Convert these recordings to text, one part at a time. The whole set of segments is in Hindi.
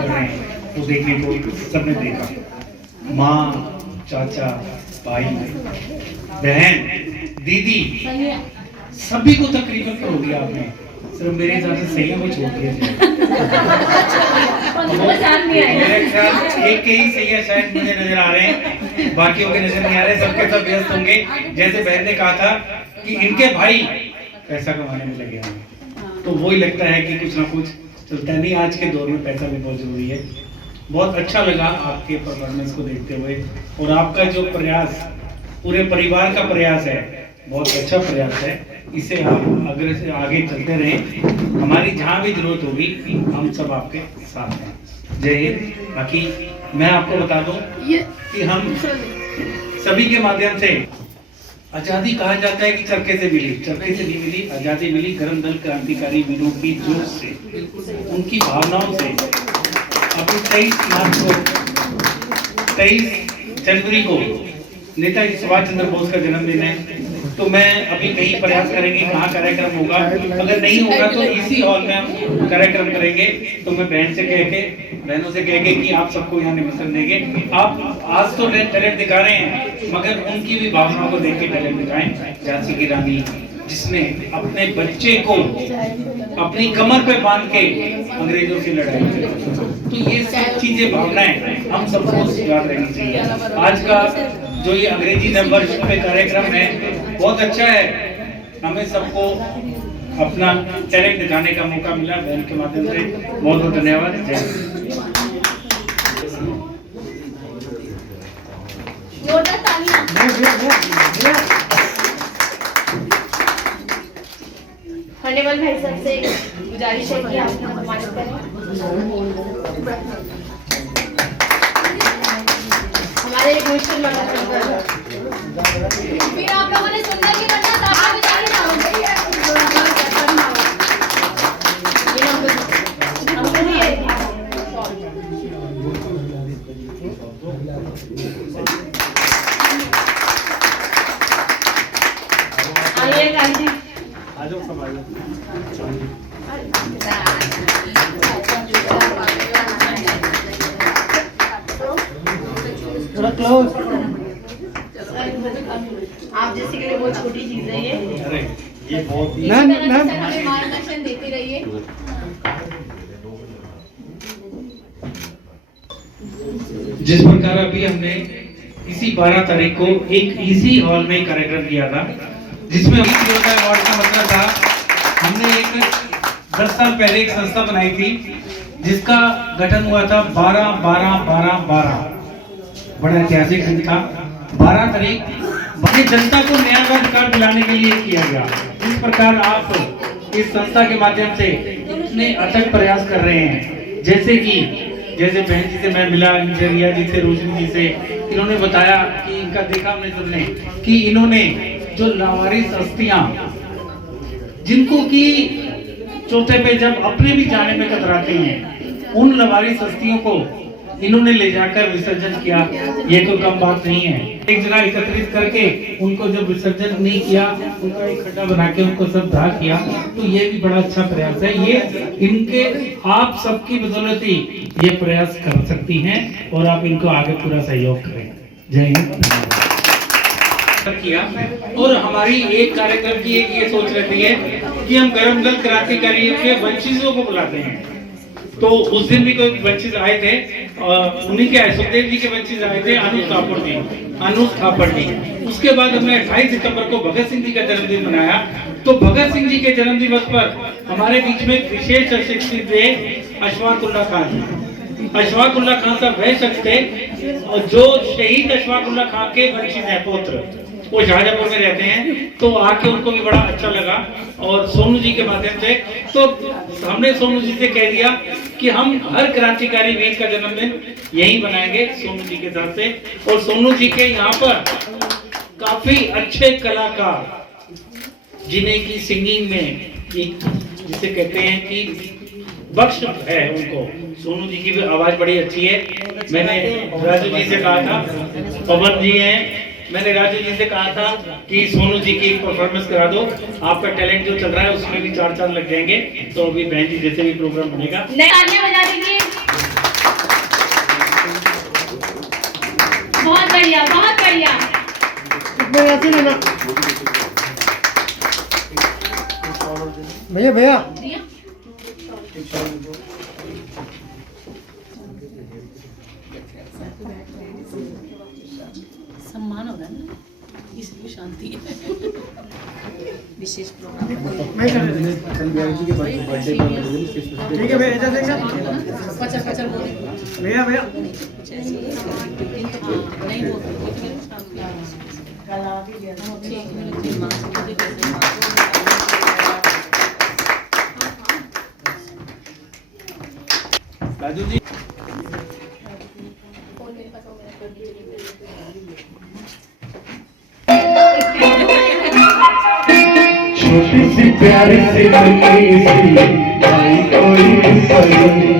कर रहे हैं वो देखने को सबने देखा। माँ, चाचा, भाई, बहन, दीदी, सभी को तकरीबन कर दिया आपने, सिर्फ मेरे हिसाब से सही को छोड़ दिया मेरे ख्याल एक के ही सही है शायद मुझे नजर आ रहे हैं, बाकियों के नजर नहीं आ रहे, सबके सब व्यस्त होंगे। जैसे बहन ने कहा था कि इनके भाई पैसा कमाने में लगे होंगे, तो वही लगता है कि कुछ ना कुछ चलता नहीं। आज के दौर में पैसा भी बहुत जरूरी है। बहुत अच्छा लगा आपके परफॉर्मेंस को देखते हुए, और आपका जो प्रयास पूरे परिवार का प्रयास है, बहुत अच्छा प्रयास है। इसे आप अगर से आगे चलते रहें, हमारी जहाँ भी जरूरत होगी हम सब आपके साथ हैं। जय हिंद। बाकी मैं आपको बता दूं कि हम सभी के माध्यम से आजादी कहा जाता है कि चरखे से मिली, चरखे से नहीं मिली, आजादी मिली गरम दल क्रांतिकारी वीरों की जोश से, उनकी भावनाओं से। अभी 23 जनवरी को नेताजी सुभाष चंद्र बोस का जन्मदिन है, तो मैं अभी कहीं प्रयास करेंगे कहाँ कार्यक्रम होगा, अगर नहीं होगा तो इसी हॉल में हम कार्यक्रम करेंगे। तो मैं बहनों से कह के कि आप सबको यहाँ निमंत्रण देंगे। आप आज तो टैलेंट दिखा रहे हैं, मगर उनकी भी भावनाओं को देख के टैलेंट दिखाएं। झांसी की रानी जिसने अपने बच्चे को अपनी कमर पे बांध के अंग्रेजों से लड़ाई की, तो ये सब चीजें भावनाएं हम सबको याद रहनी चाहिए। आज का जो ये अंग्रेजी नंबर पे कार्यक्रम है बहुत अच्छा है, हमें सबको अपना टैलेंट दिखाने का मौका मिला बहन के माध्यम से। बहुत बहुत धन्यवाद। हनेवल भाई साहब से गुजारिश है कि आप सम्मानित करें। हमारे एक मुश्किल फिर आप लोगों ने सुंदर की करना तो आप लोग जाने ना आइए गांधी थोड़ा क्लोज। आप जैसे के लिए बहुत छोटी चीज है ये बहुत ही मार्गदर्शन देते रहिए। जिस प्रकार अभी हमने इसी 12 तारीख को एक इसी हॉल में कार्यक्रम किया था, जिसमें हम अवार्ड का मतलब था, हमने एक 10 साल पहले एक संस्था बनाई थी जिसका गठन हुआ था 12-12-12-12। बड़ा ऐतिहासिक दिन था। 12 तारीख बड़ी जनता को न्याय का अधिकार दिलाने के लिए किया गया। इस प्रकार आप इस संस्था के माध्यम से इतने अथक प्रयास कर रहे हैं, जैसे बहन जी से मैं मिला, रिया जी से, रोशनी जी से, इन्होंने बताया कि इनका देखा हमने सबने कि इन्होंने जो लावारिस हस्तियां जिनको कि चौथे पे जब अपने भी जाने में कतराते हैं, उन लावारिस हस्तियों को इन्होंने ले जाकर विसर्जन किया। ये कोई कम बात नहीं है। एक जगह एकत्रित करके उनको जब विसर्जन नहीं किया, उनका एक खड्डा बना के उनको सब दाह किया, तो ये भी बड़ा अच्छा प्रयास है। ये इनके आप सबकी बदौलत ही ये प्रयास कर सकती हैं, और आप इनको आगे पूरा सहयोग करें। जय हिंद। किया, और हमारी एक कार्यक्रम की एक ये सोच रहती है कि हम गरम दल क्रांतिकारियों के वंशजों को बुलाते हैं। तो उस दिन भी कोई वंशज आए थे, उन्हीं के सुखदेव जी के वंशज आए थे, अनुज थापड़ जी। उसके बाद हमने 28 सितंबर को भगत सिंह जी का जन्मदिन मनाया। तो भगत सिंह जी के जन्म दिवस पर हमारे बीच में एक विशेष अतिथि थे अशफाक उल्लाह खान जी। अशफाक उल्लाह खान साहब वह शख्स थे जो शहीद अशफाक उल्लाह खान के वंशज हैं, पुत्र, वो शाहजहांपुर में रहते हैं। तो आके उनको भी बड़ा अच्छा लगा, और सोनू जी के माध्यम से तो हमने सोनू जी से कह दिया कि हम हर क्रांतिकारी वीर का जन्मदिन यही बनाएंगे सोनू जी के साथ से। और सोनू जी के यहाँ पर काफी अच्छे कलाकार, जिन्हें की सिंगिंग में जिसे कहते हैं कि बख्श है उनको, सोनू जी की भी आवाज बड़ी अच्छी है। मैंने राजू जी से कहा था, पवन जी हैं, मैंने राजू जी से कहा था कि सोनू जी की परफॉर्मेंस करा दो, आपका टैलेंट जो चल रहा है उसमें भी 4 साल लग जाएंगे। तो अभी बहन जी जैसे भी प्रोग्राम बनेगा, तालियां बजा दीजिए। बढ़िया, बहुत बढ़िया। इसमें ऐसे लेना भैया भैया सम्मान हो रहा है ना, इसलिए शांति है। विशेष प्रोग्राम मैं कर रही ठीक है भैया इधर देखना पचर पचर बोले भैया भैया नहीं बोलते राजू जी छोटी सी प्यारी सी नन्ही सी आई कोई सजनी,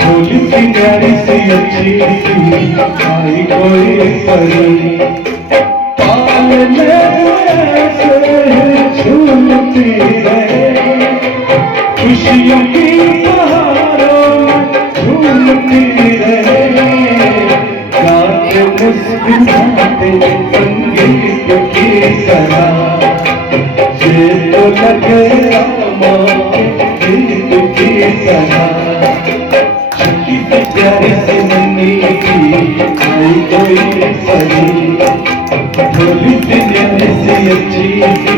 थोड़ी सी प्यारी सी अच्छी सी आई कोई सजनी, पाल में ऐसे झूलती रहे, खुशियों की बहारों झूलती रहे, गाते मुस्कुराते संगीत की तरह, ये तो लगे रामा गीत की तरह, छोटी सी प्यारी सी नन्ही सी आई कोई सजनी, थोड़ी सी प्यारी सी अच्छी सी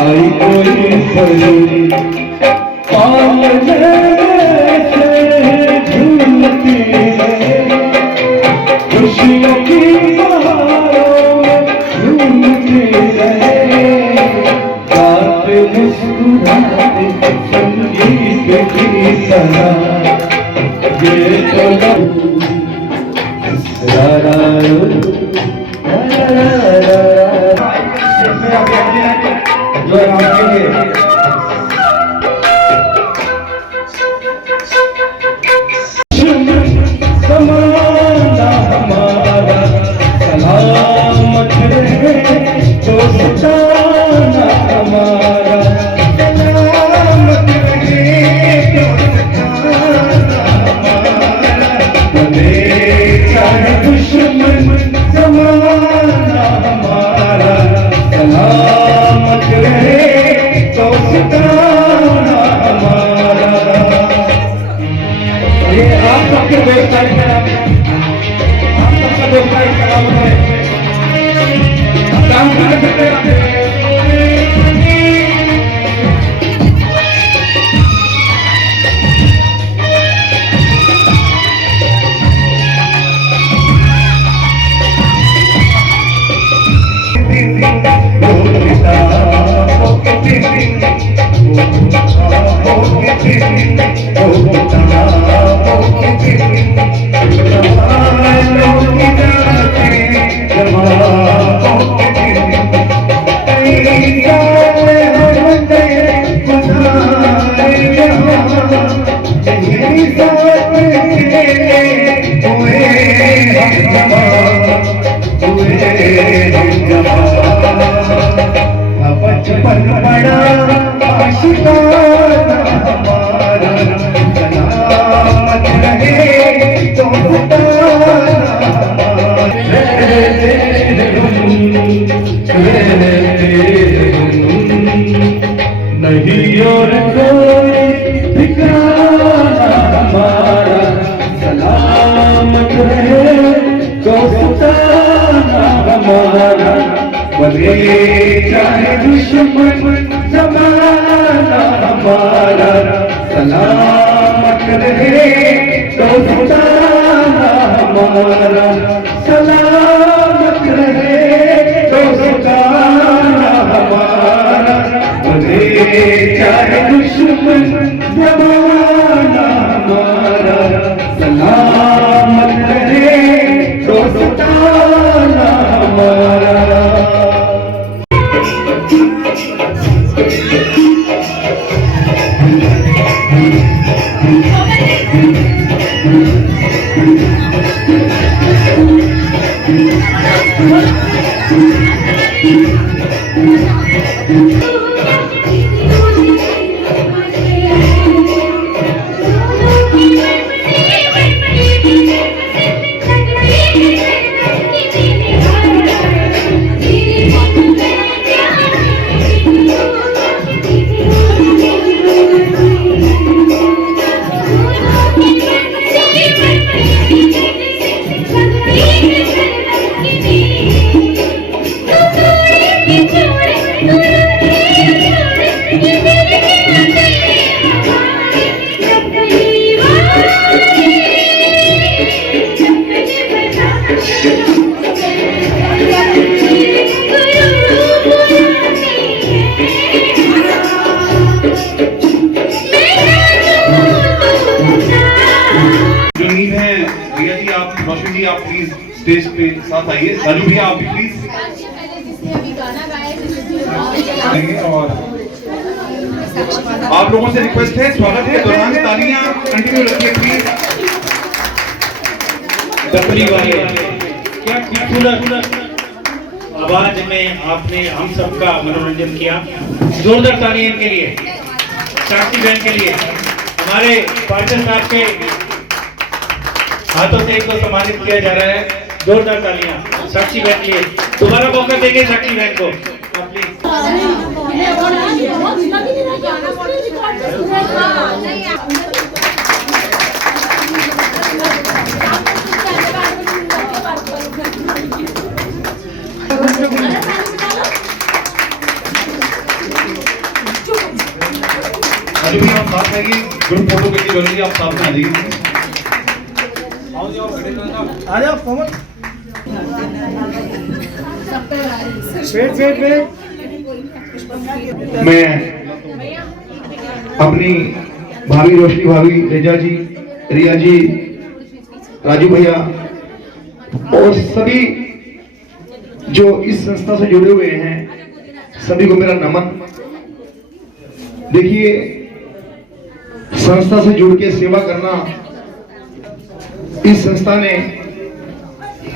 आई कोई सजनी, पाल से झूलती रहे, खुशियों की बहारों झूलती रहे, मुस्कुराते संगीत की तरह, ये तो जो आपके लिए समाना हमारा सलामत रहे, दोस्ताना हमारा सलामत रहे, दोस्ताना हमारा, बने चाहे दुश्मन जमाना हमारा, सलामत रहे, दोस्ताना हमारा। ये आप सबके वेबसाइट पर आप सबका वेबसाइट सलामत है, काम कर सकते हैं। बचपन बड़ा आशिकाना हमारा, सलामत रहे दोस्ताना नहीं और कोई ठिकाना हमारा, सलामत रहे दोस्ताना हमारा, बने चाहे दुश्मन जमाना हमारा, सलामत रहे दोस्ताना हमारा, सलामत रहे दोस्ताना हमारा, बने चाहे दुश्मन जमाना हमारा, सलामत रहे दोस्ताना हमारा। जो नीड है, रिया जी आप, रोशनी जी आप प्लीज स्टेज पे साथ आइए। राजू भैया आप भी प्लीज आएंगे। और आप लोगों से रिक्वेस्ट है, स्वागत के दौरान तालियां कंटिन्यू रखिए प्लीज। डबरी वाले क्या खूबसूरत आवाज में आपने हम सबका मनोरंजन किया। जोरदार तालियां इनके लिए, साक्षी बहन के लिए। हमारे पार्षद साहब के हाथों से इनको सम्मानित किया जा रहा है। जोरदार तालियां साक्षी बहन के लिए। दोबारा मौका देंगे साक्षी बहन को। राजू भैया आप साथ आइए, ग्रुप फोटो के लिए जल्दी आप साथ में आ जाइए। आ जाओ कमल। वेट। मैं अपनी भाभी रोशनी भाभी, रेजा जी, रिया जी, राजू भैया और सभी जो इस संस्था से जुड़े हुए हैं सभी को मेरा नमन। देखिए, संस्था से जुड़ के सेवा करना, इस संस्था ने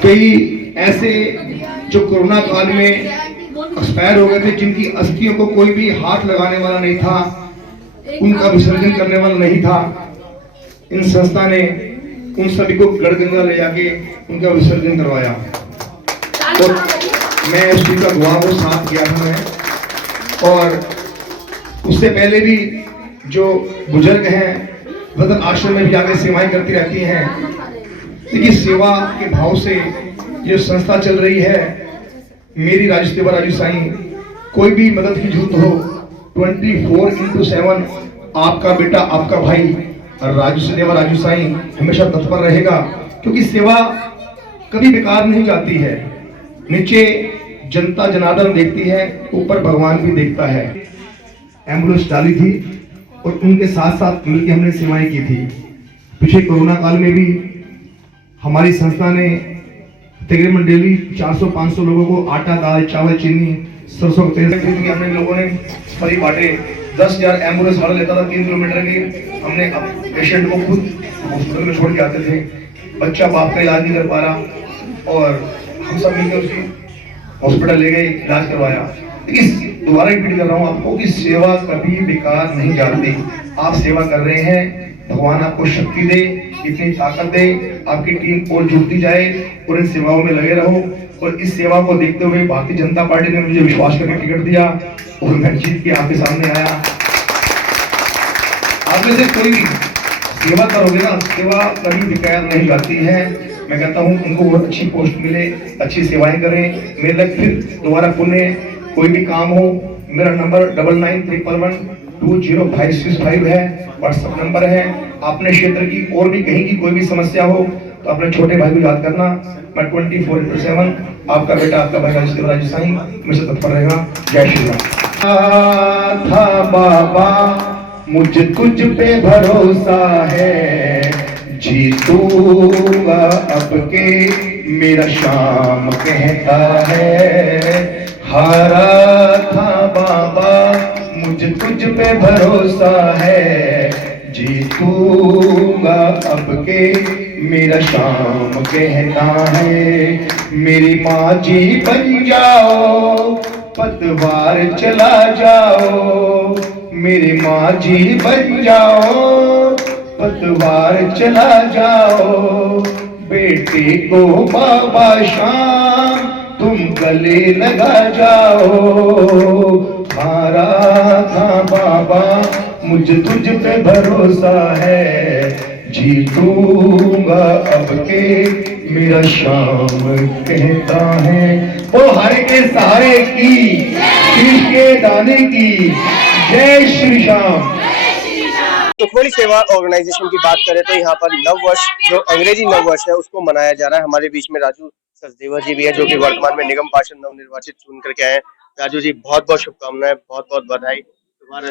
कई ऐसे जो कोरोना काल में एक्सपायर हो गए थे, जिनकी अस्थियों को कोई भी हाथ लगाने वाला नहीं था, उनका विसर्जन करने वाला नहीं था, इन संस्था ने उन सभी को गढ़गंगा ले जाके उनका विसर्जन करवाया। और मैं उस चीज का गवाह हूँ, साथ गया था मैं। और उससे पहले भी जो बुजुर्ग हैं वृद्ध आश्रम में भी जाकर सेवाएं करती रहती हैं। देखिए, सेवा के भाव से जो संस्था चल रही है, मेरी राजू सेवा राजू साईं, कोई भी मदद की जरूरत हो 24/7 आपका बेटा आपका भाई राजू सेवा राजू साईं हमेशा तत्पर रहेगा। क्योंकि सेवा कभी बेकार नहीं जाती है। नीचे जनता जनार्दन देखती है, ऊपर भगवान भी देखता है। एम्बुलेंस डाली थी और उनके साथ साथ मिलकर हमने सेवाएं की थी। पिछले कोरोना काल में भी हमारी संस्था ने तकरीबन डेली 400-500 लोगों को आटा, दाल, चावल, चीनी, सरसों का तेल हमने लोगों ने फ्री बांटे। 10,000 एम्बुलेंस वाला लेता था 3 किलोमीटर की। हमने पेशेंट को खुद हॉस्पिटल में छोड़ के आते थे। बच्चा बाप का इलाज नहीं कर पा रहा और हम सब मिलकर उसकी हॉस्पिटल ले गए, इलाज करवाया। लेकिन दोबारा रिपीट कर रहा हूँ आपको कि सेवा कभी बेकार नहीं जाती। आप सेवा कर रहे हैं, भगवान आपको शक्ति दे, इतनी ताकत दे, आपकी टीम और जुड़ती जाए और इन सेवाओं में लगे रहो। और इस सेवा को देखते हुए भारतीय जनता पार्टी ने मुझे विश्वास करके टिकट दिया और मैं जीत के आपके सामने आया। आप में से कोई भी सेवा करोगे ना, सेवा कभी बेकार नहीं जाती है। मैं कहता हूँ उनको बहुत अच्छी पोस्ट मिले, अच्छी सेवाएं करें। मेरे लग फिर दोबारा पुण्य कोई भी काम हो, मेरा नंबर 9931120565 है, व्हाट्सएप नंबर है। अपने क्षेत्र की और भी कहीं की कोई भी समस्या हो तो अपने छोटे भाई को याद करना। मैं 24/7 आपका बेटा आपका भाई राजू साईं हमेशा तत्पर रहेगा। जय श्री राम। था बाबा मुझ तुझ पे भरोसा है, जीतूंगा अब के मेरा शाम कहता है। हारा था बाबा मुझ तुझ पे भरोसा है, जीतूंगा अब के मेरा शाम कहता है। मेरी माँ जी बन जाओ, पतवार चला जाओ, मेरी माँ जी बन जाओ, पतवार चला जाओ। बेटे को बाबा शाम तुम गले लगा जाओ। हारा था बाबा मुझ तुझ पे भरोसा है, जीतूंगा अब के मेरा शाम कहता है। वो हर के सहारे की, शीश के दाने की, जय श्री श्याम। सुखमणि सेवा ऑर्गेनाइजेशन की बात करें तो यहाँ पर नववर्ष जो अंग्रेजी नववर्ष है उसको मनाया जा रहा है। हमारे बीच में राजू सचदेवा जी भी है जो कि वर्तमान में निगम पार्षद नवनिर्वाचित चुन करके आए हैं। राजू जी बहुत बहुत शुभकामनाएं, बहुत बहुत बधाई। दोबारा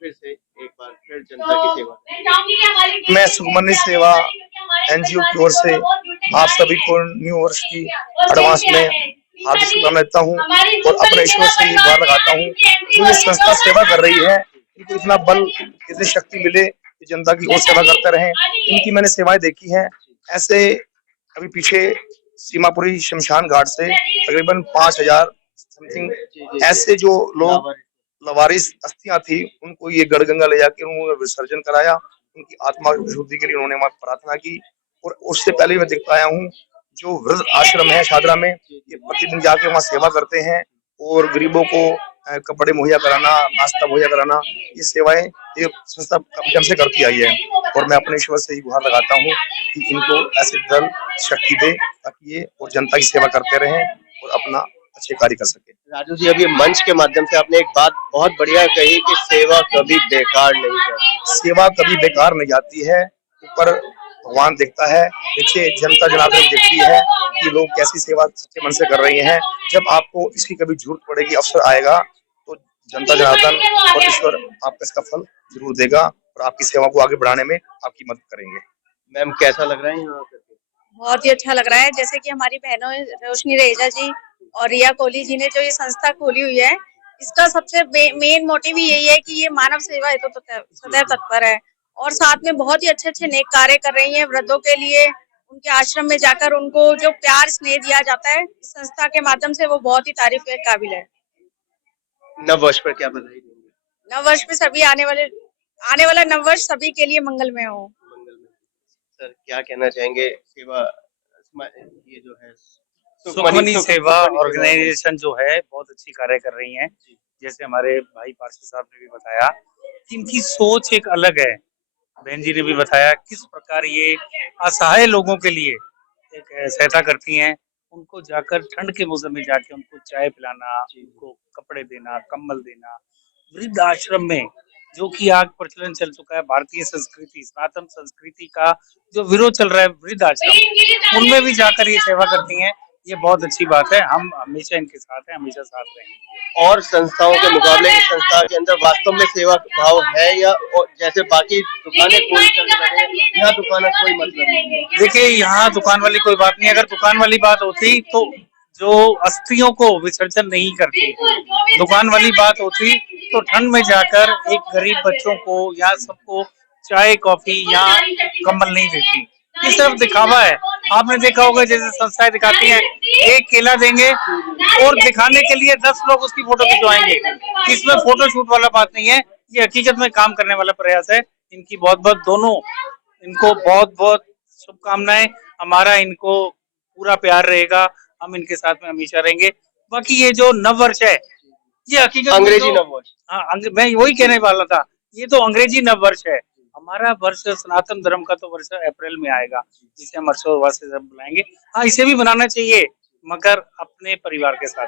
फिर से एक बार फिर जनता की सेवा। मैं सुखमणि सेवा एनजीओ की ओर से आप सभी को न्यू वर्ष की एडवांस में हार्दिक शुभकामनाएं देता हूँ और अपने ईश्वर से ये गुहार लगाता हूँ जो ये संस्था सेवा कर रही है, इनको इतना बल, इतनी शक्ति मिले कि जनता की और सेवा करते रहें। इनकी मैंने सेवाएं देखी हैं। ऐसे अभी पीछे सीमापुरी शमशान घाट से तकरीबन 5000 समथिंग ऐसे जो लोग लवारिस अस्थियां थी, उनको ये गढ़गंगा ले जाकर उन्होंने विसर्जन कराया। उनकी आत्मा की शुद्धि के लिए उन्होंने वहां प्रार्थना की। और उससे पहले मैं देखता आया हूँ जो वृद्ध आश्रम है शादरा में, ये प्रतिदिन जाके वहाँ सेवा करते हैं और गरीबों को कपड़े मुहैया कराना, नाश्ता मुहैया कराना, ये सेवाएं ये संस्था जब से करती आई है। और मैं अपने ईश्वर से ही गुहार लगाता हूँ कि इनको ऐसे दल शक्ति दे ताकि ये और जनता की सेवा करते रहें और अपना अच्छे कार्य कर सके। राजू जी, अभी मंच के माध्यम से आपने एक बात बहुत बढ़िया कही कि सेवा कभी बेकार नहीं जाती। सेवा कभी बेकार नहीं जाती है। ऊपर भगवान देखता है, पीछे जनता जनार्दन देखती है कि लोग कैसी सेवा सच्चे मन से कर रहे हैं। जब आपको इसकी कभी जरूरत पड़ेगी, अवसर आएगा, तो जनता जनार्दन और ईश्वर आपको इसका फल जरूर देगा और आपकी सेवा को आगे बढ़ाने में आपकी मदद करेंगे। मैम, कैसा लग रहा है यहाँ करके? बहुत ही अच्छा लग रहा है। जैसे कि हमारी बहनों रोशनी रहेजा जी और रिया कोहली जी ने जो ये संस्था खोली हुई है, इसका सबसे मेन मोटिव ही यही है कि ये मानव सेवा हेतु तो सदैव तत्पर है और साथ में बहुत ही अच्छे अच्छे नेक कार्य कर रही हैं वृद्धों के लिए। उनके आश्रम में जाकर उनको जो प्यार स्नेह दिया जाता है इस संस्था के माध्यम से, वो बहुत ही तारीफ के काबिल है। नव वर्ष पर क्या बधाई देंगे? नव वर्ष में सभी आने वाला नव वर्ष सभी के लिए मंगलमय हो। सर, क्या कहना चाहेंगे? सेवा ये जो है सुखमनी सेवा ऑर्गेनाइजेशन जो है बहुत अच्छी कार्य कर रही है। जैसे हमारे भाई पार्षद साहब ने भी बताया, इनकी सोच एक अलग है। बहन जी ने भी बताया किस प्रकार ये असहाय लोगों के लिए एक सहायता करती हैं। उनको जाकर ठंड के मौसम में जाके उनको चाय पिलाना, उनको कपड़े देना, कंबल देना, वृद्ध आश्रम में जो कि आज प्रचलन चल चुका है, भारतीय संस्कृति सनातन संस्कृति का जो विरोध चल रहा है वृद्ध आश्रम, उनमें भी जाकर ये सेवा करती हैं। ये बहुत अच्छी बात है। हम हमेशा इनके साथ हैं, हमेशा साथ रहेंगे। और संस्थाओं के मुकाबले इस संस्था के अंदर वास्तव में सेवा भाव है या जैसे बाकी दुकानें खोल कर रहे हैं, यहाँ दुकान कोई मतलब नहीं? देखिए, यहाँ दुकान वाली कोई बात नहीं। अगर दुकान वाली बात होती तो जो अस्थियों को विसर्जन नहीं करती, दुकान वाली बात होती तो ठंड में जाकर एक गरीब बच्चों को या सबको चाय कॉफी या कंबल नहीं देती। ये सिर्फ दिखावा है। आपने देखा होगा जैसे संस्थाएं दिखाती हैं, एक केला देंगे और दिखाने के लिए 10 लोग उसकी फोटो खिंचवाएंगे। इसमें फोटो शूट वाला बात नहीं है, ये हकीकत में काम करने वाला प्रयास है। इनकी बहुत बहुत इनको बहुत बहुत शुभकामनाएं। हमारा इनको पूरा प्यार रहेगा, हम इनके साथ में हमेशा रहेंगे। बाकी ये जो नव वर्ष है, ये हकीकत अंग्रेजी नव वर्ष, हाँ, मैं वही कहने वाला था, ये तो अंग्रेजी नव वर्ष है। हमारा वर्ष सनातन धर्म का तो वर्ष अप्रैल में आएगा, जिसे हम हर्षोल्लास से बनाएंगे। हाँ, इसे भी बनाना चाहिए, मगर अपने परिवार के साथ।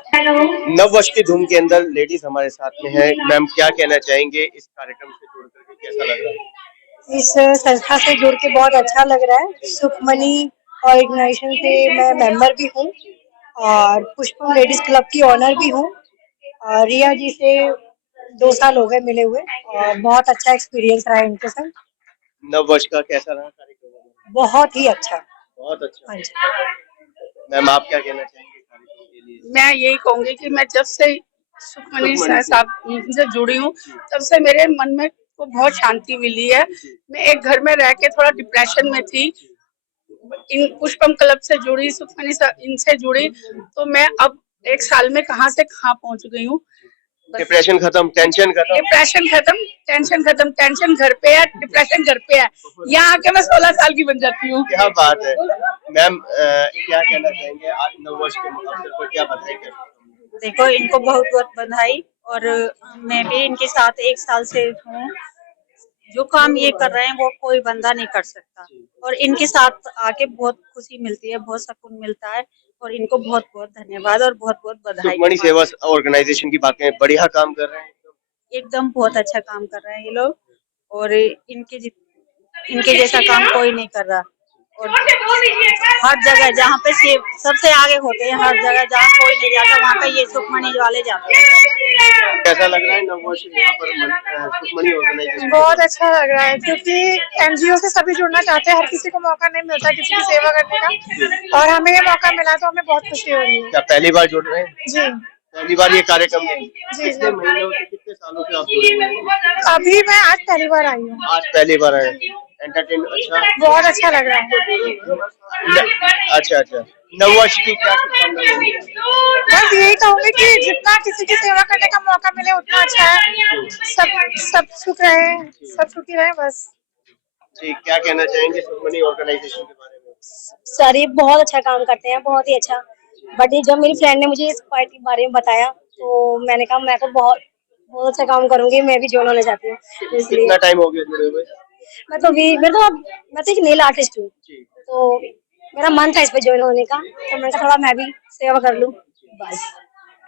नव वर्ष की धूम के अंदर लेडीज हमारे साथ में है। मैम, क्या कहना चाहेंगे? इस कार्यक्रम से जुड़ करके कैसा लग रहा है? इस संस्था से जुड़ के बहुत अच्छा लग रहा है। सुखमनी ऑर्गेनाइजेशन से मैं मेंबर भी हूँ और पुष्पम लेडीज क्लब की ऑनर भी हूँ। रिया जी से 2 साल हो गए मिले हुए और बहुत अच्छा एक्सपीरियंस रहा इनके साथ। नव वर्ष का कैसा रहा कार्यक्रम? बहुत ही अच्छा। बहुत अच्छा। हाँ जी। मैम, आप क्या कहना चाहेंगे कार्यक्रम के लिए? मैं यही कहूंगी कि मैं जब से सुखमनी साहब से जुड़ी हूँ, तब से मेरे मन में को बहुत शांति मिली है। मैं एक घर में रह के थोड़ा डिप्रेशन में थी, इन पुष्पम क्लब से जुड़ी, सुखमनी इनसे जुड़ी, तो मैं अब 1 साल में कहाँ से कहाँ पहुँच गई हूँ। डिप्रेशन खत्म, टेंशन खत्म। डिप्रेशन खत्म, टेंशन खत्म। टेंशन घर पे है, डिप्रेशन घर पे है। यहाँ आके मैं 16 साल की बन जाती हूँ। क्या बात है। मैम, क्या कहना चाहेंगे आज नव वर्ष के अवसर पर? क्या बधाई करें? देखो, इनको बहुत बहुत बधाई और मैं भी इनके साथ 1 साल से हूँ। जो काम ये कर रहे हैं वो कोई बंदा नहीं कर सकता और इनके साथ आके बहुत खुशी मिलती है, बहुत सुकून मिलता है और इनको बहुत बहुत धन्यवाद और बहुत बहुत बधाई। सुखमनी सेवा ऑर्गेनाइजेशन की बात करें, बढ़िया काम कर रहे हैं, एकदम बहुत अच्छा काम कर रहे हैं ये लोग और इनके जैसा काम कोई नहीं कर रहा और हर जगह जहाँ पे सबसे आगे होते हैं, हर जगह जहाँ कोई नहीं जाता वहाँ पे ये सुखमनी वाले जाते हैं। कैसा लग रहा है नववर्ष यहाँ पर सुखमनी ऑर्गेनाइजेशन? बहुत अच्छा लग रहा है क्योंकि एनजीओ से सभी जुड़ना चाहते हैं, हर किसी को मौका नहीं मिलता किसी की सेवा करने का, और हमें ये मौका मिला तो हमें बहुत खुशी हो रही है। क्या पहली बार जुड़ रहे हैं? जी, पहली बार ये कार्यक्रम में? जी, कितने महीनों से, कितने सालों से आप जुड़े हुए हैं? अभी मैं आज पहली बार आई हूँ। आज पहली बार आए। एंटरटेन अच्छा, बहुत अच्छा लग रहा है। अच्छा। नववर्ष की क्या शुभकामनाएं? बस यही कहूँगी कि जितना किसी की सेवा करने का मौका मिले उतना अच्छा है। सब सुख रहे, सब सुखी रहे बस। जी, क्या कहना चाहेंगे सुखमनी ऑर्गेनाइजेशन के बारे में? सर ये बहुत अच्छा काम करते हैं, बहुत ही अच्छा। बट ये जब मेरी फ्रेंड ने मुझे इस पार्टी के बारे में बताया तो मैंने कहा मैं तो बहुत अच्छा काम करूंगी, मैं भी ज्वाइन होना चाहती हूँ। इसलिए कितना टाइम हो गया जुड़े हुए? मैं तो एक नेल आर्टिस्ट हूँ, तो मेरा मन था इस पे ज्वाइन होने का, तो मैंने कहा थोड़ा मैं भी सेवा कर लूँ बस।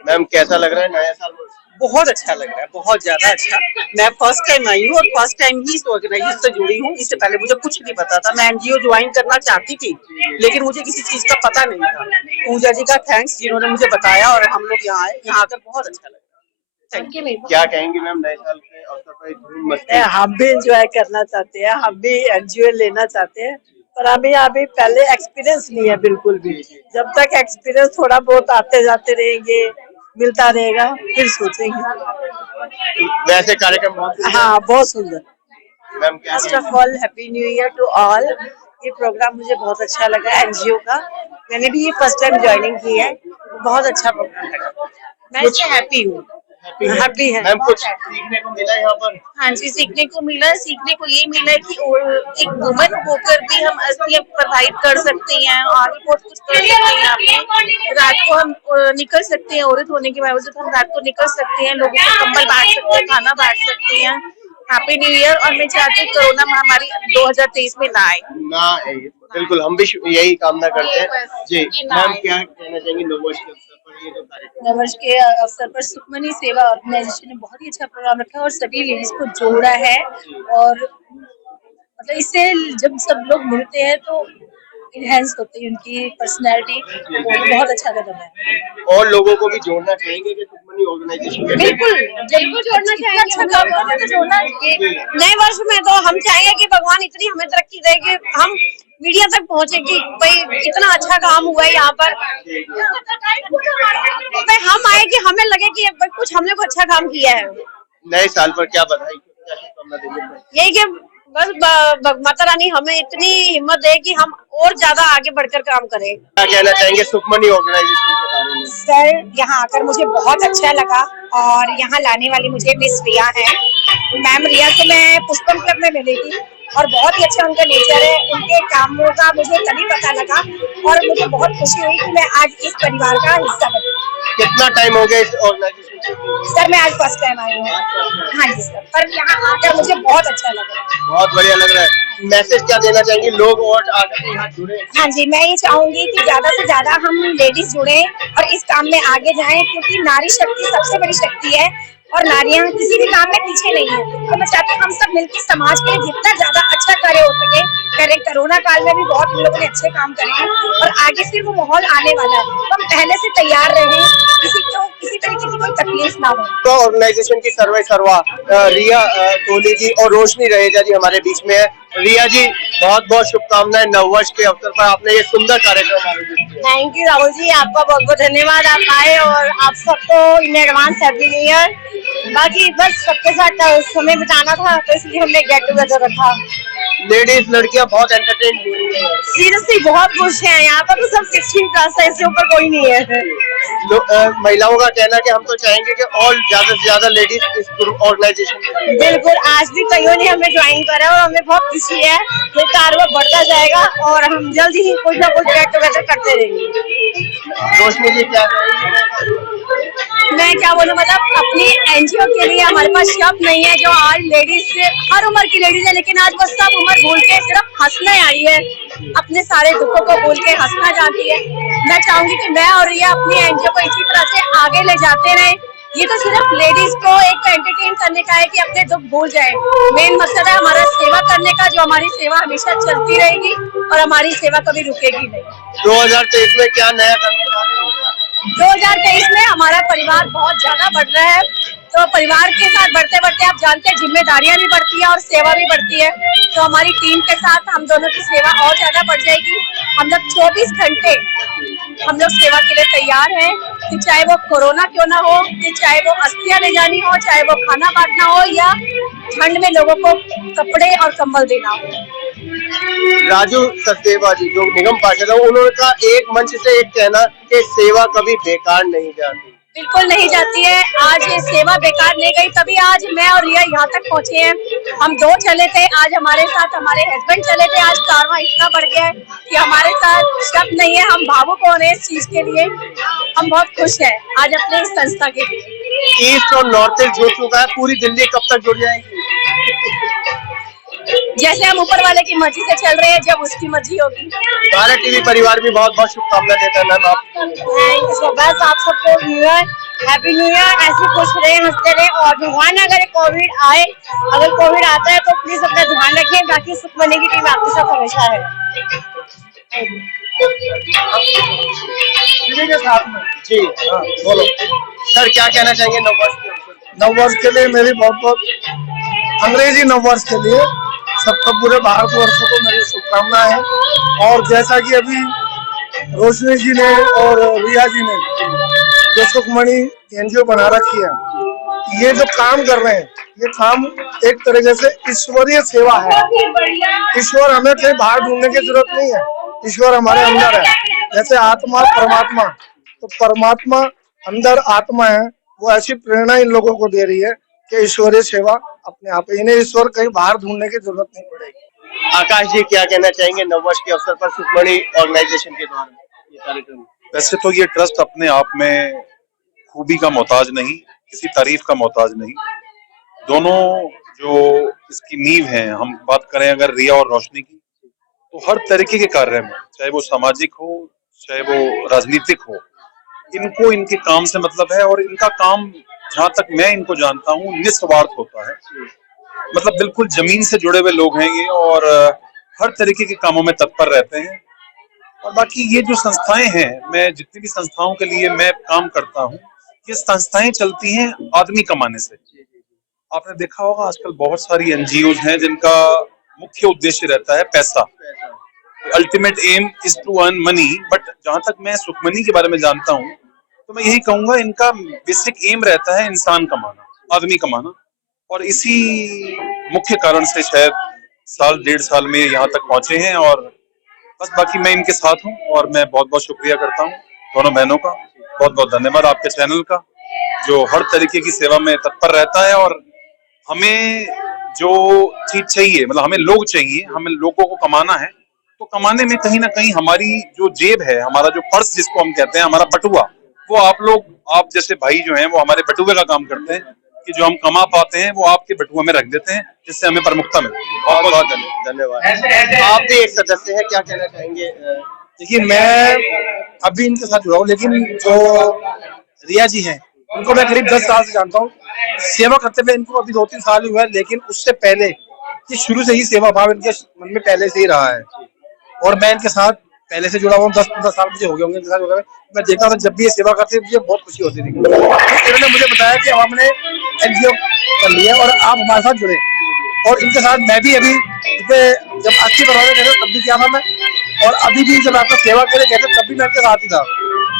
मैम कैसा लग रहा है नया साल? बहुत अच्छा लग रहा है, बहुत ज्यादा अच्छा। मैं फर्स्ट टाइम आई हूँ और फर्स्ट टाइम ही इस ऑर्गेनाइजेशन से जुड़ी हूँ। इससे पहले मुझे कुछ नहीं पता था। मैं एनजीओ ज्वाइन करना चाहती थी लेकिन मुझे किसी चीज का पता नहीं था। पूजा जी का थैंक्स जिन्होंने मुझे बताया और हम लोग यहाँ आए, यहाँ आकर बहुत अच्छा लगा। Thank you. क्या कहेंगे मैम नए साल के अवसर पर धूम मस्ती? हम भी एंजॉय करना चाहते हैं, हम भी एनजीओ लेना चाहते हैं, पर हमें अभी पहले एक्सपीरियंस नहीं है बिल्कुल भी। जब तक एक्सपीरियंस थोड़ा बहुत आते जाते रहेंगे, मिलता रहेगा, फिर सोचेंगे। वैसे कार्यक्रम बहुत सुंदर। Ma'am first of all happy new year to all. ये प्रोग्राम मुझे बहुत अच्छा लगा एनजीओ का। मैंने भी ये फर्स्ट टाइम ज्वाइनिंग की है, बहुत अच्छा प्रोग्राम लगा। मैं इससे हैप्पी हूँ। हैप्पी है। मैम कुछ सीखने को मिला यहाँ पर? हाँ जी, सीखने को ये मिला है कि एक वुमन होकर भी हम असलियत प्रोवाइड कर सकते हैं और बहुत कुछ कर सकते हैं। यहाँ पे रात को हम निकल सकते हैं, औरत होने के बावजूद हम रात को निकल सकते हैं, लोगों को कंबल बांट सकते हैं, खाना बांट सकते हैं। Happy new year. और मैं चाहती हूँ कोरोना महामारी 2023 में ना आए। बिल्कुल, हम भी यही कामना करते हैं। जी मैम क्या कहना चाहेंगे नववर्ष के अवसर पर ये जो कार्यक्रम? नववर्ष के अवसर पर सुखमनी सेवा ऑर्गेनाइजेशन ने बहुत ही अच्छा प्रोग्राम रखा है और सभी लेडीज को जोड़ा है। और मतलब इससे जब सब लोग मिलते हैं तो इनहेंस होती है उनकी पर्सनैलिटी, बहुत अच्छा कदम है। और लोगों को भी जोड़ना चाहेंगे कि सुखमनी ऑर्गेनाइजेशन के? बिल्कुल, जरूर जोड़ना चाहेंगे। अच्छा काम तो जोड़ना। नए वर्ष में तो हम चाहेंगे कि भगवान इतनी हमें तरक्की दे कि हम मीडिया तक पहुंचे कि भाई इतना अच्छा काम हुआ है यहाँ पर। भाई हम आए कि हमें लगे कि कुछ हमने को अच्छा काम किया है। नए साल पर क्या बधाई, क्या शुभकामना देंगे? यही कि बस माता रानी हमें इतनी हिम्मत दे कि हम और ज्यादा आगे बढ़कर काम करें। क्या कहना चाहेंगे सुखमनी ऑर्गेनाइजेशन के बारे में? सर यहाँ आकर मुझे बहुत अच्छा लगा और यहाँ लाने वाली मुझे मिस रिया है। मैम रिया से मैं पुष्पम क्लब में मिली थी और बहुत ही अच्छा उनका नेचर है, उनके कामों का मुझे तभी पता लगा और मुझे बहुत खुशी हुई कि मैं आज इस परिवार का हिस्सा बनी। कितना टाइम हो गया इस ऑर्गेनाइजेशन को? सर मैं आज फर्स्ट टाइम आई हूँ। हाँ जी सर, पर यहाँ आकर मुझे बहुत अच्छा लगा। बहुत बढ़िया लग रहा है। मैसेज क्या देना चाहेंगे लोग और आकर यहाँ जुड़े? हाँ जी, मैं ये चाहूंगी कि ज्यादा से ज्यादा हम लेडीज जुड़े और इस काम में आगे जाएं, क्योंकि नारी शक्ति सबसे बड़ी शक्ति है और नारियां किसी भी काम में पीछे नहीं है। तो मैं चाहती हूँ हम सब मिलकर समाज के लिए जितना ज्यादा अच्छा कार्य हो सके करें। कोरोना काल में भी बहुत हम लोगों ने अच्छे काम करे हैं और आगे फिर वो माहौल आने वाला है, तो हम पहले से तैयार रहें, किसी तरीके की कोई तकलीफ ना हो। तो ऑर्गेनाइजेशन की सर्वा रिया कोहली जी और रोशनी रहेजा जी हमारे बीच में है। रिया जी बहुत बहुत शुभकामनाएं नववर्ष के अवसर पर, आपने ये सुंदर कार्यक्रम आयोजित किया। थैंक यू राहुल जी, आपका बहुत बहुत धन्यवाद। आप आए और आप सबको in advance happy new year. बाकी बस सबके साथ समय बिताना था तो इसलिए हमने गेट टुगेदर रखा। लेडीज लड़कियां बहुत एंटरटेन हो रही है। सीरियसली बहुत खुश हैं। यहाँ पर तो सब 16+ है, इससे ऊपर कोई नहीं है। महिलाओं का कहना है कि हम तो चाहेंगे कि और ज्यादा से ज्यादा लेडीज इस ऑर्गेनाइजेशन में। बिल्कुल, आज भी कईयों ने हमें ज्वाइन करा और हमें बहुत खुशी है। ये कार्य बढ़ता जाएगा और हम जल्द ही कुछ ना कुछ गेट टुगेदर करते रहेंगे। रोशनी जी क्या? मैं क्या बोलूं, मतलब अपनी एनजीओ के लिए हमारे पास शब्द नहीं है। जो आज लेडीज से हर उम्र की लेडीज है, लेकिन आज वो सब उम्र भूल के सिर्फ हंसने आई है, अपने सारे दुखों को भूल के हंसना चाहती है। मैं चाहूंगी कि मैं और रिया अपनी एनजीओ को इसी तरह से आगे ले जाते रहे ये तो सिर्फ लेडीज को एक एंटरटेन करने का है कि अपने दुख भूल जाए। मेन मकसद है हमारा सेवा करने का, जो हमारी सेवा हमेशा चलती रहेगी और हमारी सेवा कभी रुकेगी नहीं। 2023 में क्या नया करना चाह रहे हैं? 2023 में हमारा परिवार बहुत ज्यादा बढ़ रहा है, तो परिवार के साथ बढ़ते बढ़ते आप जानते हैं जिम्मेदारियां भी बढ़ती है और सेवा भी बढ़ती है। तो हमारी टीम के साथ हम दोनों की सेवा और ज्यादा बढ़ जाएगी। हम लोग 24 घंटे हम लोग सेवा के लिए तैयार हैं, कि चाहे वो कोरोना क्यों ना हो, कि चाहे वो अस्थियां ले जानी हो, चाहे वो खाना बांटना हो, या ठंड में लोगों को कपड़े और कंबल देना हो। राजू सचदेवा जी जो निगम पार्षद है, उन्होंने कहा एक मंच से एक कहना कि सेवा कभी बेकार नहीं जाती। बिल्कुल नहीं जाती है। आज ये सेवा बेकार नहीं गई, तभी आज मैं और रिया यहाँ तक पहुँचे हैं। हम 2 चले थे, आज हमारे साथ हमारे हस्बैंड चले थे। आज कारवां इतना बढ़ गया है कि हमारे साथ शब्द नहीं है, हम भावुक हो रहे हैं इस चीज के लिए। हम बहुत खुश हैं आज अपने इस संस्था के लिए। ईस्ट और नॉर्थ ईस्ट जुड़ चुका है, पूरी दिल्ली कब तक जुड़ जाएगी? जैसे हम ऊपर वाले की मर्जी से चल रहे हैं, जब उसकी मर्जी होगी। भारत टीवी परिवार भी बहुत बहुत शुभकामनाएं देता है मैम आपको। बस आप सबको new year, happy new year. ऐसे खुश रहे, हंसते रहे, और भगवान अगर कोविड आए, अगर कोविड आता है तो प्लीज अपना ध्यान रखिए। बाकी सुखमनी की टीम आपके साथ हमेशा है। जी हाँ, बोलो सर, क्या कहना चाहेंगे नववर्ष के अवसर पर? नववर्ष के लिए मेरी बहुत बहुत अंग्रेजी नववर्ष के लिए सबको पूरे भारतवर्ष को मेरी शुभकामनाएं हैं। और जैसा कि अभी रोशनी जी ने और रिया जी ने जो सुखमणि एनजीओ बना रखी है, ये जो काम कर रहे हैं, ये काम एक तरीके से ईश्वरीय सेवा है। ईश्वर हमें कहीं बाहर ढूंढने की जरूरत नहीं है, ईश्वर हमारे अंदर है। जैसे आत्मा परमात्मा, तो परमात्मा अंदर आत्मा है, वो ऐसी प्रेरणा इन लोगों को दे रही है कि ईश्वरीय सेवा अपने आप, इन्हें ईश्वर कहीं बाहर ढूंढने की जरूरत नहीं पड़ेगी। आकाश जी क्या कहना चाहेंगे नववर्ष के अवसर पर सुखमणि ऑर्गेनाइजेशन के द्वारा ये कार्यक्रम? वैसे तो ये ट्रस्ट अपने आप में खूबी का मोहताज नहीं, किसी तारीफ का मोहताज नहीं। दोनों जो इसकी नींव है, हम बात करें अगर रिया और रोशनी की, तो हर तरीके के कार्य में, चाहे वो सामाजिक हो, चाहे वो राजनीतिक हो, इनको इनके काम से मतलब है। और इनका काम जहाँ तक मैं इनको जानता हूँ निस्वार्थ होता है। मतलब बिल्कुल जमीन से जुड़े हुए लोग हैं ये, और हर तरीके के कामों में तत्पर रहते हैं। और बाकी ये जो संस्थाएं हैं, मैं जितनी भी संस्थाओं के लिए मैं काम करता हूँ, ये संस्थाएं चलती हैं आदमी कमाने से। आपने देखा होगा आजकल बहुत सारी एनजीओज हैं जिनका मुख्य उद्देश्य रहता है पैसा। Ultimate aim is to earn money. But जहां तक मैं सुखमनी के बारे में जानता हूँ, तो मैं यही कहूंगा इनका बेसिक एम रहता है इंसान कमाना, आदमी कमाना। और इसी मुख्य कारण से शायद 1.5 साल में यहाँ तक पहुंचे हैं। और बस बाकी मैं इनके साथ हूँ, और मैं बहुत बहुत शुक्रिया करता हूँ दोनों बहनों का। बहुत बहुत धन्यवाद आपके चैनल का, जो हर तरीके की सेवा में तत्पर रहता है। और हमें जो चीज चाहिए, मतलब हमें लोग चाहिए, हमें लोगों को कमाना है, तो कमाने में कहीं ना कहीं हमारी जो जेब है, हमारा जो पर्स जिसको हम कहते हैं, हमारा बटुआ, वो आप लोग, आप जैसे भाई जो हैं, वो हमारे बटुए का काम करते हैं कि जो हम कमा पाते हैं वो आपके बटुए में रख देते हैं, जिससे हमें प्रमुखता मिलती है। बहुत बहुत धन्यवाद। आप भी एक सदस्य हैं, क्या कहना चाहेंगे? देखिए, मैं अभी इनके साथ जुड़ा हूँ, लेकिन जो रिया जी हैं, उनको मैं करीब 10 साल से जानता हूँ। सेवा करते हुए इनको अभी 2-3 साल हुए हैं, लेकिन उससे पहले कि शुरू से ही सेवा भाव इनके मन में पहले से ही रहा है। और मैं इनके साथ पहले से जुड़ा हुआ हूँ, 10-15 साल मुझे हो गए होंगे इनके साथ जुड़ा हुए। मैं देखता था जब भी ये सेवा करते मुझे बहुत खुशी होती थी। इन्होंने मुझे बताया कि हमने एनजीओ कर लिया और आप हमारे साथ जुड़े। और इनके साथ मैं भी अभी जब 80 बनवाने गए तब भी किया था मैं, और अभी भी जब आपका सेवा के लिए कहते तब भी मैं आपके साथ ही था।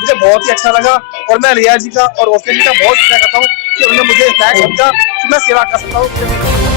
मुझे बहुत ही अच्छा लगा, और मैं रिया जी का और रोशनी जी का बहुत शुक्रिया करता हूँ कि उन्होंने मुझे इस लायक समझा कि मैं सेवा कर सकता हूँ।